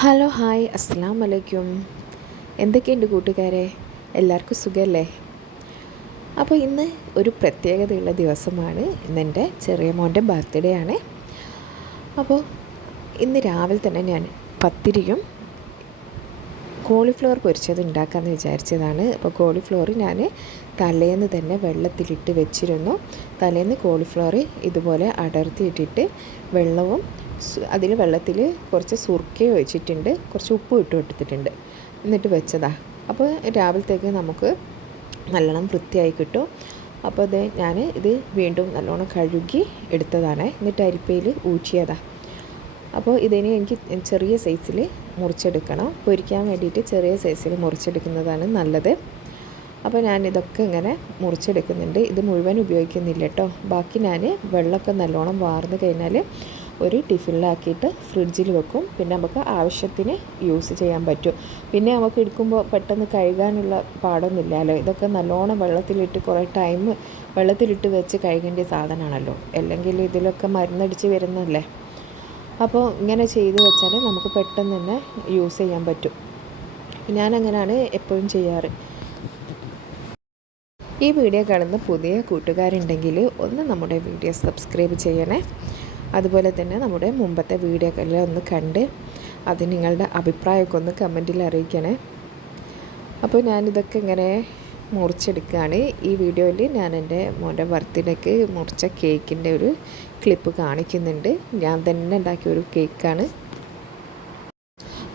Hello hi അസ്സലാമു അലൈക്കും. എന്തൊക്കെയുണ്ട് കൂട്ടുകാരെ, എല്ലാവർക്കും സുഖമല്ലേ? അപ്പോൾ ഇന്ന് ഒരു പ്രത്യേകതയുള്ള ദിവസമാണ്. ഇന്നെൻ്റെ ചെറിയ മോൻ്റെ ബർത്ത്ഡേ ആണ്. അപ്പോൾ ഇന്ന് രാവിലെ തന്നെ ഞാൻ പത്തിരിയും കോളിഫ്ലവർ പൊരിച്ചത് ഉണ്ടാക്കാമെന്ന് വിചാരിച്ചതാണ്. അപ്പോൾ കോളിഫ്ലവർ ഞാൻ തലേന്ന് തന്നെ വെള്ളത്തിലിട്ട് വെച്ചിരുന്നു. തലേന്ന് കോളിഫ്ലവർ ഇതുപോലെ അടർത്തിയിട്ടിട്ട് വെള്ളവും അതിൽ വെള്ളത്തിൽ കുറച്ച് സുർക്കയും ഒഴിച്ചിട്ടുണ്ട്, കുറച്ച് ഉപ്പും ഇട്ട് കൊടുത്തിട്ടുണ്ട്, എന്നിട്ട് വെച്ചതാണ്. അപ്പോൾ രാവിലത്തേക്ക് നമുക്ക് നല്ലോണം വൃത്തിയായി കിട്ടും. അപ്പോൾ ഞാൻ ഇത് വീണ്ടും നല്ലോണം കഴുകി എടുത്തതാണ്, എന്നിട്ട് അരിപ്പയിൽ ഊറ്റിയതാണ്. അപ്പോൾ ഇതിനെ എനിക്ക് ചെറിയ സൈസിൽ മുറിച്ചെടുക്കണം. പൊരിക്കാൻ വേണ്ടിയിട്ട് ചെറിയ സൈസിൽ മുറിച്ചെടുക്കുന്നതാണ് നല്ലത്. അപ്പോൾ ഞാനിതൊക്കെ ഇങ്ങനെ മുറിച്ചെടുക്കുന്നുണ്ട്. ഇത് മുഴുവൻ ഉപയോഗിക്കുന്നില്ല കേട്ടോ. ബാക്കി ഞാൻ വെള്ളമൊക്കെ നല്ലോണം വാർന്ന് കഴിഞ്ഞാൽ ഒരു ടിഫിനിലാക്കിയിട്ട് ഫ്രിഡ്ജിൽ വെക്കും. പിന്നെ നമുക്ക് ആവശ്യത്തിന് യൂസ് ചെയ്യാൻ പറ്റും. പിന്നെ നമുക്ക് എടുക്കുമ്പോൾ പെട്ടെന്ന് കഴുകാനുള്ള പാടൊന്നുമില്ലല്ലോ. ഇതൊക്കെ നല്ലോണം വെള്ളത്തിലിട്ട് കുറേ ടൈം വെള്ളത്തിലിട്ട് വെച്ച് കഴുകേണ്ട സാധനമാണല്ലോ, അല്ലെങ്കിൽ ഇതിലൊക്കെ മരുന്നടിച്ച് വരുന്നതല്ലേ. അപ്പോൾ ഇങ്ങനെ ചെയ്ത് വെച്ചാൽ നമുക്ക് പെട്ടെന്ന് തന്നെ യൂസ് ചെയ്യാൻ പറ്റും. ഞാനങ്ങനെയാണ് എപ്പോഴും ചെയ്യാറ്. ഈ വീഡിയോ കാണുന്ന പുതിയ കൂട്ടുകാരുണ്ടെങ്കിൽ ഒന്ന് നമ്മുടെ വീഡിയോ സബ്സ്ക്രൈബ് ചെയ്യണേ. അതുപോലെ തന്നെ നമ്മുടെ മുമ്പത്തെ വീഡിയോകളെല്ലാം ഒന്ന് കണ്ട് അത് നിങ്ങളുടെ അഭിപ്രായമൊക്കെ ഒന്ന് കമൻറ്റിൽ അറിയിക്കണേ. അപ്പോൾ ഞാനിതൊക്കെ ഇങ്ങനെ മുറിച്ചെടുക്കുകയാണ്. ഈ വീഡിയോയിൽ ഞാൻ എൻ്റെ മോൻ്റെ ബർത്ത്ഡേക്ക് മുറിച്ച കേക്കിൻ്റെ ഒരു ക്ലിപ്പ് കാണിക്കുന്നുണ്ട്. ഞാൻ തന്നെ ഉണ്ടാക്കിയ ഒരു കേക്കാണ്.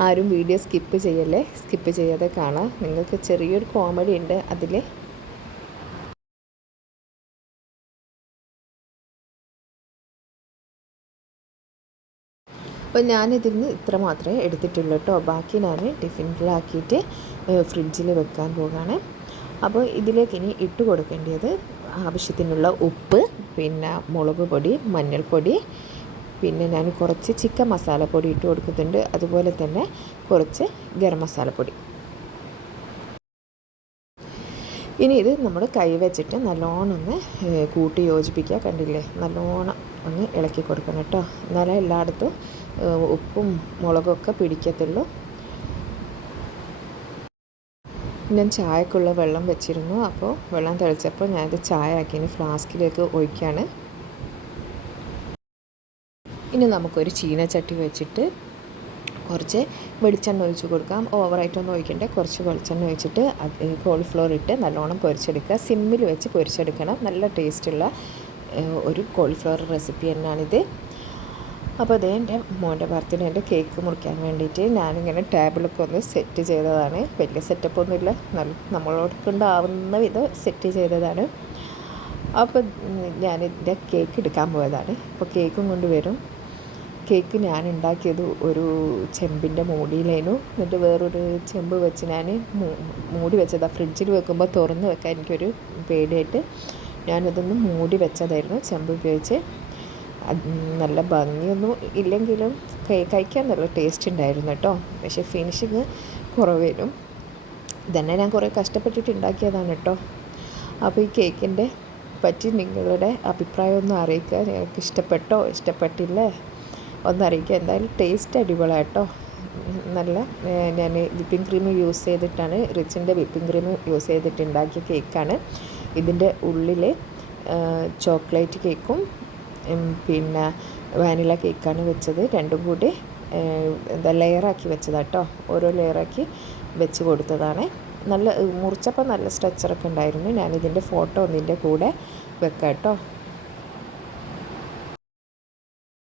ആരും വീഡിയോ സ്കിപ്പ് ചെയ്യല്ലേ, സ്കിപ്പ് ചെയ്യാതെ കാണാം. നിങ്ങൾക്ക് ചെറിയൊരു കോമഡി ഉണ്ട് അതിൽ. അപ്പോൾ ഞാനിതിന്ന് ഇത്ര മാത്രമേ എടുത്തിട്ടുള്ളൂ കേട്ടോ. ബാക്കി ഞാൻ ടിഫിനിലാക്കിയിട്ട് ഫ്രിഡ്ജിൽ വെക്കാൻ പോവുകയാണ്. അപ്പോൾ ഇതിലേക്ക് ഇനി ഇട്ട് കൊടുക്കേണ്ടത് ആവശ്യത്തിനുള്ള ഉപ്പ്, പിന്നെ മുളക് പൊടി, മഞ്ഞൾപ്പൊടി, പിന്നെ ഞാൻ കുറച്ച് ചിക്കൻ മസാലപ്പൊടി ഇട്ട് കൊടുക്കുന്നുണ്ട്. അതുപോലെ തന്നെ കുറച്ച് ഗരം മസാലപ്പൊടി. ഇനി ഇത് നമ്മൾ കൈ വെച്ചിട്ട് നല്ലോണം ഒന്ന് കൂട്ടി യോജിപ്പിക്കുക. കണ്ടില്ലേ, നല്ലോണം ഒന്ന് ഇളക്കി കൊടുക്കണം കേട്ടോ. എന്നാലേ എല്ലായിടത്തും ഉപ്പും മുളകൊക്കെ പിടിക്കത്തുള്ളൂ. ഞാൻ ചായക്കുള്ള വെള്ളം വെച്ചിരുന്നു. അപ്പോൾ വെള്ളം തിളച്ചപ്പോൾ ഞാനിത് ചായ ആക്കിയതിന് ഫ്ലാസ്കിലേക്ക് ഒഴിക്കുകയാണ്. ഇനി നമുക്കൊരു ചീനച്ചട്ടി വെച്ചിട്ട് കുറച്ച് വെളിച്ചെണ്ണ ഒഴിച്ച് കൊടുക്കാം. ഓവറായിട്ടൊന്നും ഒഴിക്കണ്ടേ, കുറച്ച് വെളിച്ചെണ്ണ ഒഴിച്ചിട്ട് കോളിഫ്ലവർ ഇട്ട് നല്ലോണം പൊരിച്ചെടുക്കുക. സിമ്മിൽ വെച്ച് പൊരിച്ചെടുക്കണം. നല്ല ടേസ്റ്റുള്ള ഒരു കോളിഫ്ലവർ റെസിപ്പി തന്നെയാണിത്. അപ്പോൾ അതേ എൻ്റെ മോൻ്റെ ബർത്ത്ഡേ എൻ്റെ കേക്ക് മുറിക്കാൻ വേണ്ടിയിട്ട് ഞാനിങ്ങനെ ടേബിളൊക്കെ ഒന്ന് സെറ്റ് ചെയ്തതാണ്. വലിയ സെറ്റപ്പൊന്നുമില്ല, നമ്മളോട് കൊണ്ടാവുന്ന വിധം സെറ്റ് ചെയ്തതാണ്. അപ്പോൾ ഞാനിൻ്റെ കേക്ക് എടുക്കാൻ പോയതാണ്. അപ്പോൾ കേക്കും കൊണ്ട് വരും. കേക്ക് ഞാൻ ഉണ്ടാക്കിയത് ഒരു ചെമ്പിൻ്റെ മൂടിയിലായിരുന്നു. എന്നിട്ട് വേറൊരു ചെമ്പ് വെച്ച് ഞാൻ മൂടി വെച്ചതാണ്. ഫ്രിഡ്ജിൽ വെക്കുമ്പോൾ തുറന്ന് വെക്കാൻ എനിക്കൊരു പേടിയായിട്ട് ഞാനതൊന്ന് മൂടി വെച്ചതായിരുന്നു ചെമ്പ് ഉപയോഗിച്ച്. നല്ല ഭംഗിയൊന്നും ഇല്ലെങ്കിലും കഴിക്കാൻ നല്ല ടേസ്റ്റ് ഉണ്ടായിരുന്നു കേട്ടോ. പക്ഷേ ഫിനിഷിങ് കുറവേനും. ഇതന്നെ ഞാൻ കുറേ കഷ്ടപ്പെട്ടിട്ട് ഉണ്ടാക്കിയതാണ് കേട്ടോ. അപ്പോൾ ഈ കേക്കിൻ്റെ പറ്റി നിങ്ങളുടെ അഭിപ്രായം ഒന്ന് അറിയിക്കുക. നിങ്ങൾക്ക് ഇഷ്ടപ്പെട്ടോ ഇഷ്ടപ്പെട്ടില്ലേ ഒന്നറിയിക്കുക. എന്തായാലും ടേസ്റ്റ് അടിപൊളിയാട്ടോ. നല്ല ഞാൻ വിപ്പിംഗ് ക്രീം യൂസ് ചെയ്തിട്ടാണ്, റിച്ചിൻ്റെ വിപ്പിംഗ് ക്രീം യൂസ് ചെയ്തിട്ട് ഉണ്ടാക്കിയ കേക്കാണ്. ഇതിൻ്റെ ഉള്ളിൽ ചോക്ലേറ്റ് കേക്കും പിന്നെ വാനില കേക്കാണ് വെച്ചത്. രണ്ടും കൂടി ലെയറാക്കി വെച്ചതാട്ടോ. ഓരോ ലെയറാക്കി വെച്ച് കൊടുത്തതാണ്. നല്ല മുറിച്ചപ്പോൾ നല്ല സ്ട്രക്ചറൊക്കെ ഉണ്ടായിരുന്നു. ഞാനിതിൻ്റെ ഫോട്ടോ ഒന്നിൻ്റെ കൂടെ വെക്കാം കേട്ടോ.